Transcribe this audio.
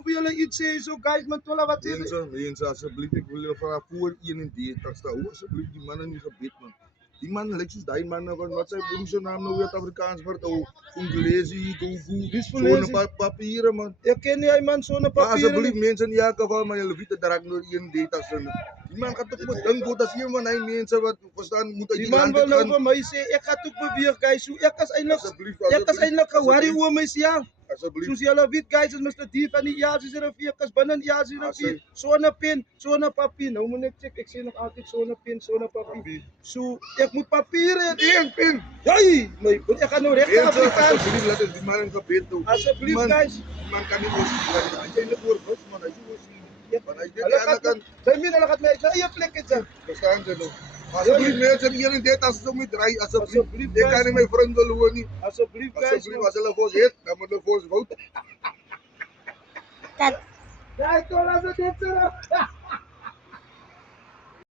of jullie iets zeggen, zo guys, maar tola wat zeggen. Mensen, alsjeblieft, ik wil je vragen voor 31 hoe alsjeblieft die mannen niet gebed man. Die man lijkt zoals die man, wat zijn broers naam nou weer Afrikaans wordt, Congolese, Togo, zo'n papieren man. Ik ken jij man, zo'n Maar papieren. alsjeblieft mensen, in elk geval, maar jullie weten dat ik nog 31 die man gaat toch met denken dat hier van die mensen wat verstaan moet uit die die man land wil nou voor mij zeggen, ik ga toch beweeg guys, so ek is eindelijk gewaarig oor my ja. Soos julle weet guys, is Mr. D van die jaar is er 4 kas binne jaar is er 4 sonne pen, sonne papier. Nou moet ek check, ek sê nog altyd sonne pen, sonne papier. So ek moet papiere één pen. Jai, my ek gaan nou reg Afrikaans. Alsjeblieft laat ons die man in gebed doen. Asseblief guys. Die man kan nie ons eintlik oor bus man, hy sou sien. Want hy dit Hulle aan kan by my hulle gaan my na eie plek het. verstaan jy nou. Alsjeblief mensen, hier dit as ons moet ry asseblief. Ek kan nie my vriende loon nie. Asseblief guys. Asseblief as hulle vir ons het, dan moet hulle vir ons vote. Dat Ja, ek wil as dit so.